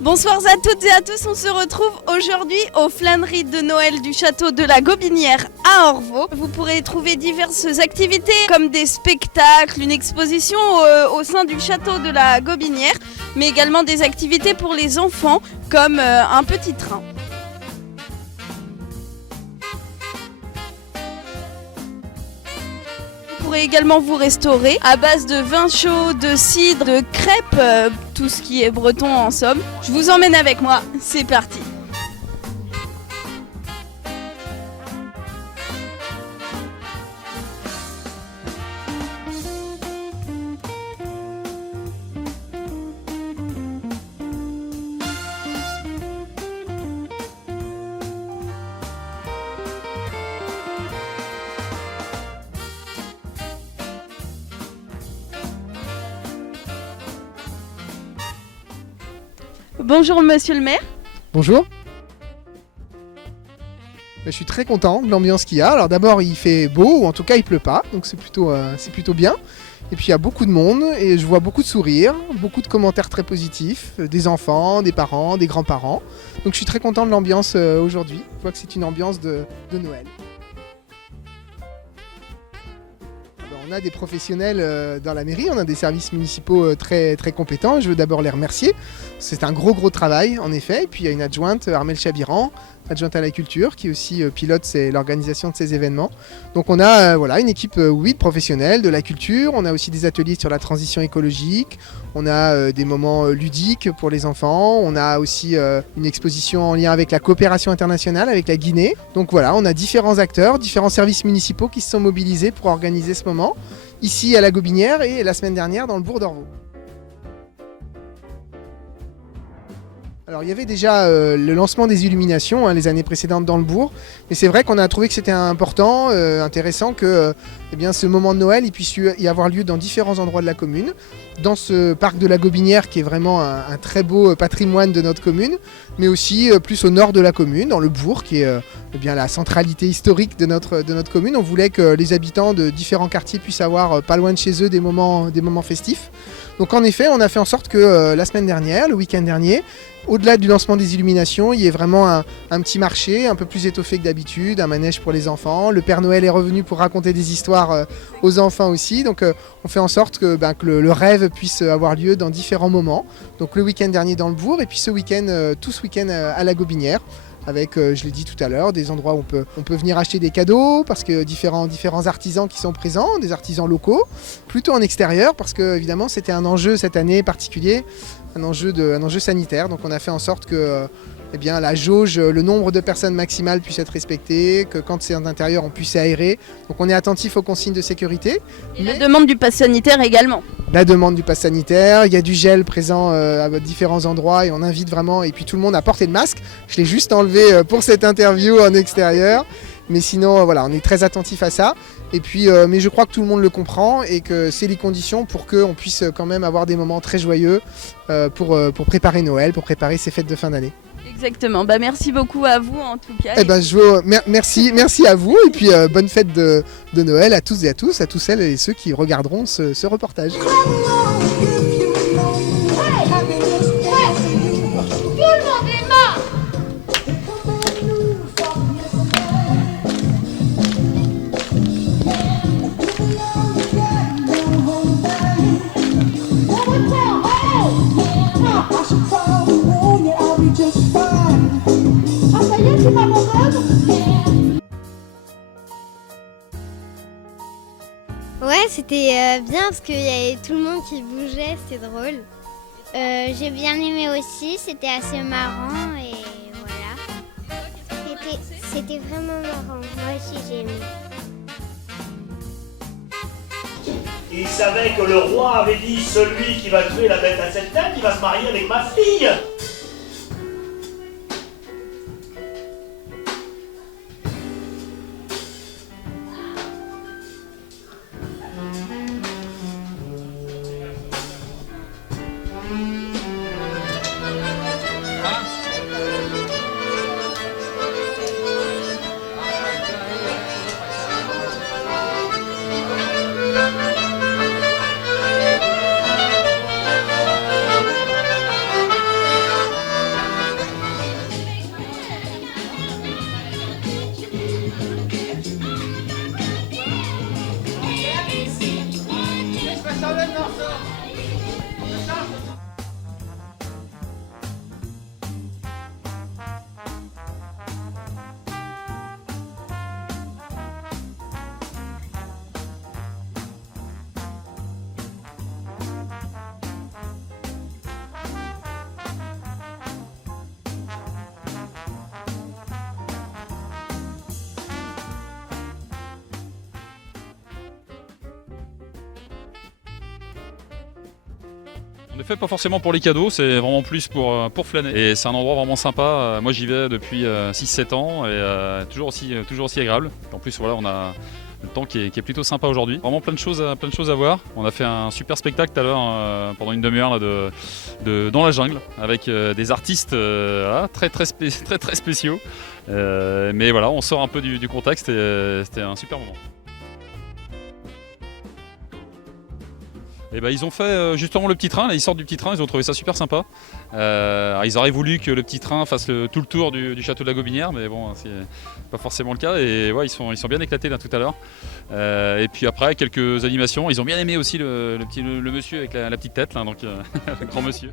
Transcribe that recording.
Bonsoir à toutes et à tous, on se retrouve aujourd'hui aux flâneries de Noël du château de la Gobinière à Orvaux. Vous pourrez trouver diverses activités comme des spectacles, une exposition au sein du château de la Gobinière, mais également des activités pour les enfants comme un petit train. Vous pourrez également vous restaurer à base de vin chaud, de cidre, de crêpes, tout ce qui est breton en somme. Je vous emmène avec moi, c'est parti. Bonjour monsieur le maire. Bonjour. Je suis très content de l'ambiance qu'il y a. Alors d'abord il fait beau, ou en tout cas il pleut pas, donc c'est plutôt bien. Et puis il y a beaucoup de monde et je vois beaucoup de sourires, beaucoup de commentaires très positifs, des enfants, des parents, des grands-parents. Donc je suis très content de l'ambiance aujourd'hui. Je vois que c'est une ambiance de Noël. On a des professionnels dans la mairie, on a des services municipaux très compétents. Je veux d'abord les remercier. C'est un gros travail en effet. Et puis il y a une adjointe, Armelle Chabiran, adjointe à la culture, qui aussi pilote l'organisation de ces événements. Donc on a une équipe de professionnels de la culture. On a aussi des ateliers sur la transition écologique. On a des moments ludiques pour les enfants. On a aussi une exposition en lien avec la coopération internationale avec la Guinée. Donc voilà, on a différents acteurs, différents services municipaux qui se sont mobilisés pour organiser ce moment. Ici à la Gobinière et la semaine dernière dans le bourg d'Orvaux. Alors il y avait déjà le lancement des illuminations les années précédentes dans le bourg, mais c'est vrai qu'on a trouvé que c'était important, intéressant que ce moment de Noël il puisse y avoir lieu dans différents endroits de la commune, dans ce parc de la Gobinière qui est vraiment un très beau patrimoine de notre commune, mais aussi plus au nord de la commune, dans le bourg qui est la centralité historique de notre commune. On voulait que les habitants de différents quartiers puissent avoir pas loin de chez eux des moments festifs. Donc en effet, on a fait en sorte que la semaine dernière, le week-end dernier, au-delà du lancement des illuminations, il y ait vraiment un petit marché un peu plus étoffé que d'habitude, un manège pour les enfants. Le Père Noël est revenu pour raconter des histoires aux enfants aussi. Donc on fait en sorte que le rêve puisse avoir lieu dans différents moments. Donc le week-end dernier dans le bourg et puis tout ce week-end à la Gobinière. Avec, je l'ai dit tout à l'heure, des endroits où on peut venir acheter des cadeaux parce que différents artisans qui sont présents, des artisans locaux, plutôt en extérieur parce que évidemment c'était un enjeu cette année particulier, un enjeu sanitaire. Donc on a fait en sorte que la jauge, le nombre de personnes maximales puisse être respecté, que quand c'est en intérieur on puisse aérer. Donc on est attentif aux consignes de sécurité. Et la demande du pass sanitaire également. La demande du pass sanitaire, il y a du gel présent à différents endroits et on invite vraiment, et puis tout le monde à porter le masque. Je l'ai juste enlevé pour cette interview en extérieur, mais sinon on est très attentif à ça. Et puis, mais je crois que tout le monde le comprend et que c'est les conditions pour qu'on puisse quand même avoir des moments très joyeux pour préparer Noël, pour préparer ces fêtes de fin d'année. Exactement, merci beaucoup à vous en tout cas. Merci à vous et puis bonne fête de Noël à tous et à tous, à tous celles et ceux qui regarderont ce reportage. Ouais, c'était bien parce qu'il y avait tout le monde qui bougeait, c'était drôle. J'ai bien aimé aussi, c'était assez marrant et voilà. C'était vraiment marrant, moi aussi j'ai aimé. Il savait que le roi avait dit celui qui va tuer la bête à 7 têtes, il va se marier avec ma fille. On est fait pas forcément pour les cadeaux, c'est vraiment plus pour flâner. Et c'est un endroit vraiment sympa. Moi j'y vais depuis 6-7 ans et toujours aussi agréable. En plus voilà, on a le temps qui est plutôt sympa aujourd'hui. Vraiment plein de choses à voir. On a fait un super spectacle tout à l'heure pendant une demi-heure là, dans la jungle avec des artistes voilà, très spéciaux. Mais voilà, on sort un peu du contexte et c'était un super moment. Et ben, ils ont fait justement le petit train, là, ils sortent du petit train, ils ont trouvé ça super sympa. Ils auraient voulu que le petit train fasse tout le tour du château de la Gobinière, mais bon, c'est pas forcément le cas. Et ouais, ils sont bien éclatés là tout à l'heure. Et puis après, quelques animations. Ils ont bien aimé aussi le monsieur avec la petite tête, là, donc le grand monsieur.